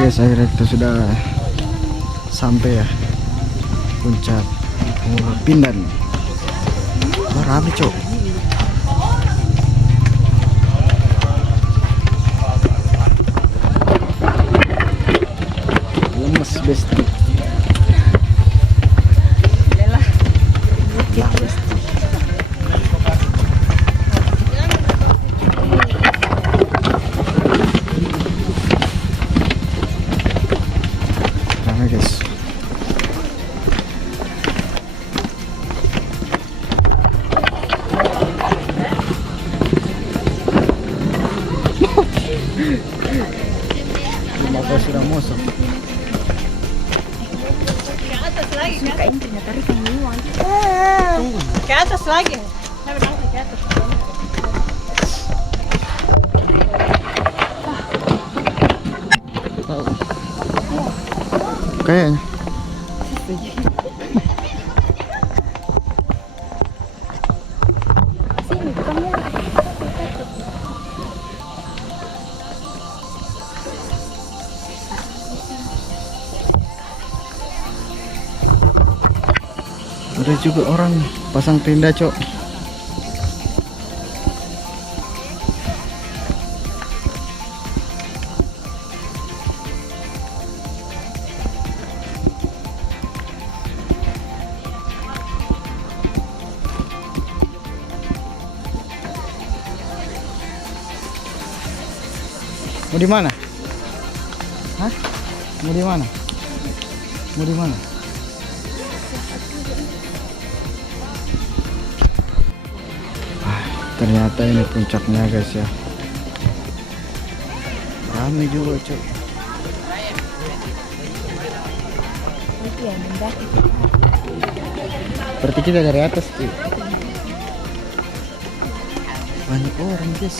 guys, akhirnya kita sudah sampai ya puncak Pindan. Wah, rame cok. Lemes besti. Guys, mata sudah musuh. Ke atas lagi kan? Ke atas lagi. Ke atas. Kayaknya. Ada juga orang pasang tenda cok. Mau di mana? Hah? Mau di mana? Mau di mana? Ternyata ini puncaknya guys ya. Ramai juga cok. Berarti kita dari atas tuh. Banyak orang guys.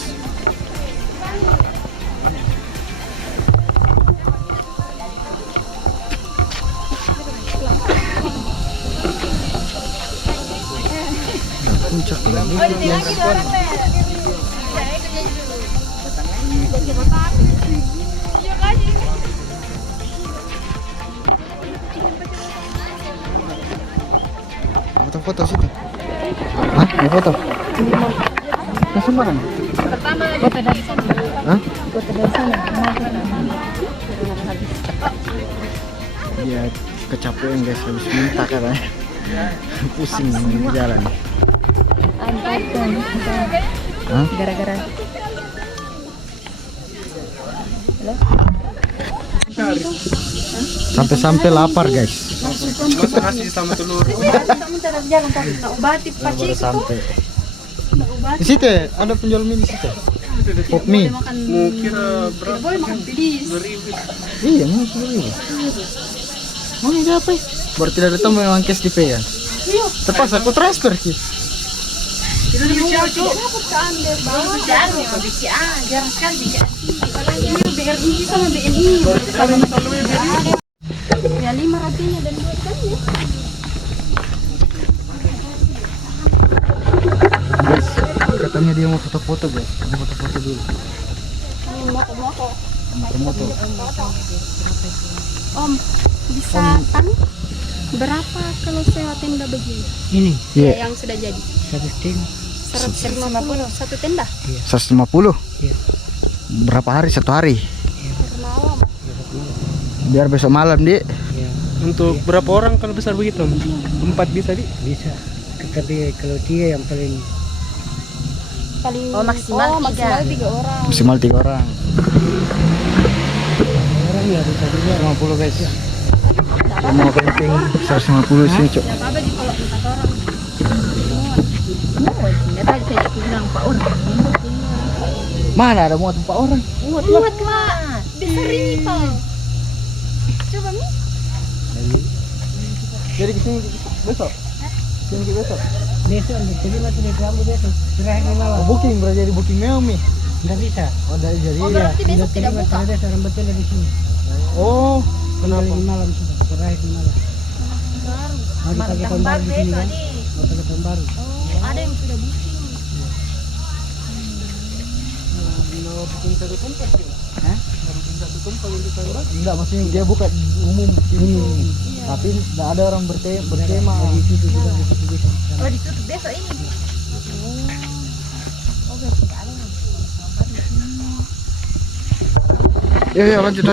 Puncak lagi. Foto-foto situ. Hah? Mau foto? Langsung mana? Pertama foto dari sana. Hah? Foto dari sana. Dia kecapean guys, habis minta katanya. Pusing di jalan. Hah? Gara-gara Sampai-sampai lapar guys. Nasi sama telur. obati Baru pacik sampai. Di situ ada penjual mie di situ. Pop mie. Mau kira berapa? boleh makan pedis. 2.000. Iya, mau sendiri. Mau ini apa? Baru tidak datang memang cash di pay ya. Terpaksa aku transfer ki. Tidak dapat ke Anda. Bawa jarang sekali BCA. Ini BRI sama BNI. Ya 5 rotinya dan 2 ikannya. Guys, katanya dia mau foto-foto guys. Mau foto-foto dulu. Moto-moto. Om, bisa tanya berapa kalau sewa tenda begini? Ini. Ya, Iya. yang sudah jadi. 150. 150 satu tenda. 150. Iya. Berapa hari? 1 hari. Per malam. Biar besok malam, Dik. Ya, Untuk berapa orang kalau besar begitu? 4 bisa di? bisa. Tapi kalau dia yang paling Paling maksimal tiga. maksimal 3 orang. Maksimal 3 orang. orang ya bisa juga. 50 guys. Yang mau camping 150 sih, Cok. Enggak apa-apa di kalau 4 orang. Tadi saya bilang Pak Orang. Mana ada muat 4 orang? Muat lah. Besar ini, Pak. Coba Mi. Jadi kesini besok. Sini besok. Besok jadi masih di kamu besok. Terakhir malam. Booking berarti jadi booking Naomi. Nggak bisa. Oh, jadi. Oh, berarti besok tidak buka. Ada seorang betul di sini. Oh, Kenapa di malam sudah terakhir di malam. Mau dipakai tahun baru di sini kan? Mau pakai tahun baru. Ada yang sudah booking. Mau bikin satu tempat sih. Hah? Enggak, maksudnya dia buka umum ini. Tapi enggak ada orang bertema. Di situ juga di situ bisa. Oh ditutup besok ini. Ya lanjut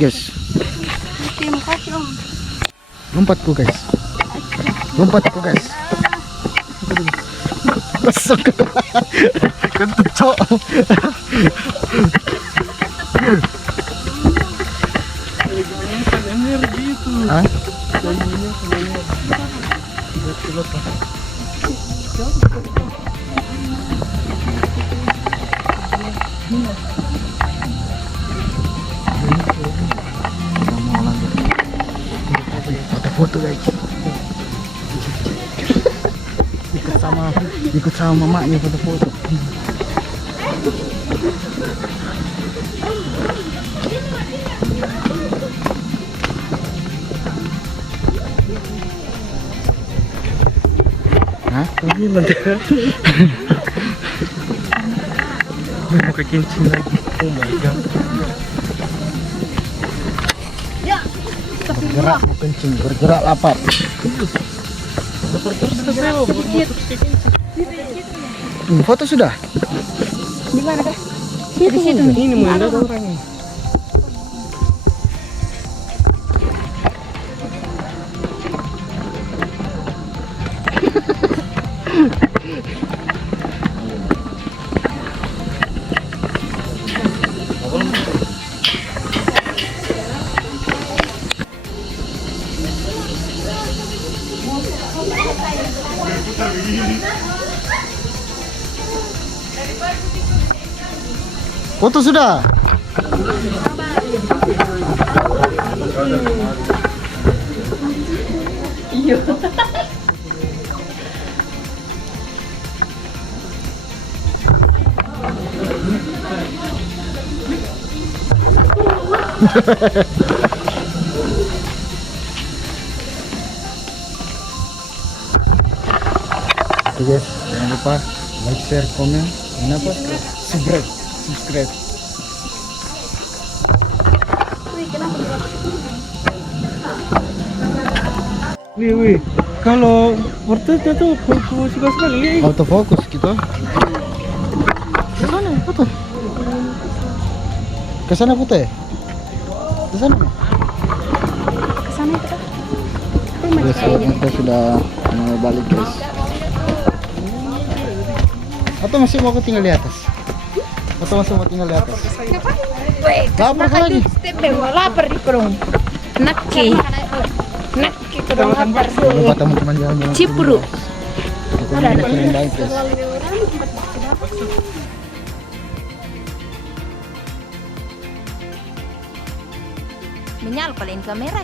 guys. Terima kasih om. Lompatku guys. Masuk. Kentut cok. Energi itu. Hah? Mau lanjut. Foto guys. Ikut sama mamanya foto-foto. Hah? Lagi nanti. Mau ke kencing lagi. Oh my god. Bergerak mau kencing, bergerak lapar. Foto sudah? Di mana kah? Di situ. Ini mau ada orang. Foto sudah? Oke guys, jangan lupa like, share, komen, dan apa? Subscribe. Wih. Kalau portretnya tuh fokus sekali. Autofokus gitu. Ke sana foto. Ke sana foto ya? Ke sana. Kesana itu kah? Guys, kita sudah mau balik guys. Atau masih mau tinggal di atas? Lapar kan lagi? Step lapar di perung. Nakki kurang lapar. Lupa teman-teman jalan-jalan. Cipuru. Ada guys. Menyala paling kamera.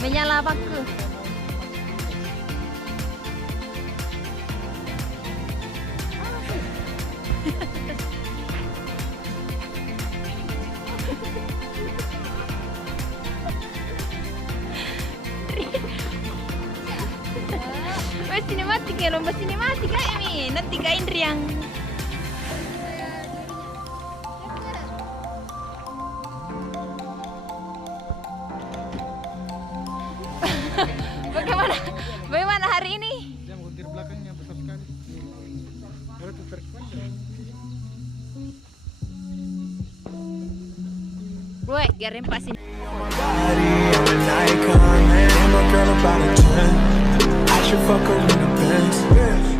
Menyala apa ke? Lomba sinematik ini nanti kain riang. Bagaimana hari ini? Belakangnya besar sekali. Woi, garin pasin. I should fuck her in the Benz.